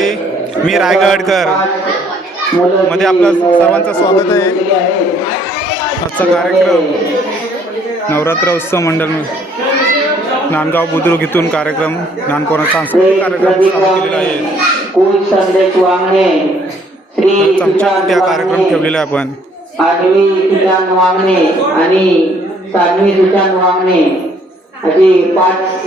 मंडळी मी रायगडकर. मध्ये आपलं सर्वांचं स्वागत आहे. आजचा कार्यक्रम नवरात्र उत्सव मंडळ नांदगाव बुद्रुक इथून कार्यक्रम लहानपोरांचा सांस्कृतिक कार्यक्रम चालू केलेला आहे. कुल मोठ्या कार्यक्रम ठेवलेला आहे आपण. आडवी आणि साध्वी पाच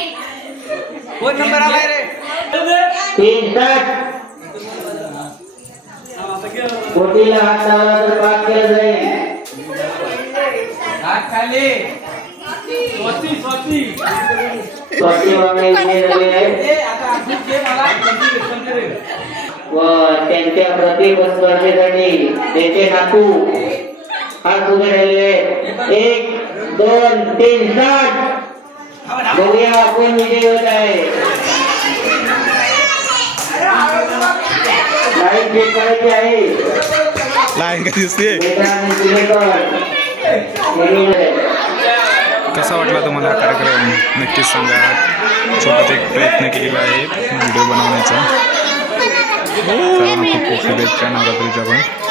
फ़ोन नंबर आलाय रे तीन स्टार्ट बोटीला हात लावला तर पास केलं जाईल हात खाली स्वस्ती वागणे विजय व त्यांच्या प्रतिस्पर्धेसाठी त्यांचे नातू हात उभे राहिले. एक दोन तीन स्टार्ट बघूया कोण विजयी होत आहे. लाईन चेक करायची आहे. लाईन का दिसते कसा वाटला तुम्हाला कार्यक्रम? नक्कीच सांगा. छोटासा एक प्रयत्न केलेला आहे. व्हिडिओ बनवण्याचा. खूप खूप शुभेच्छा नवरात्रीच्या पण.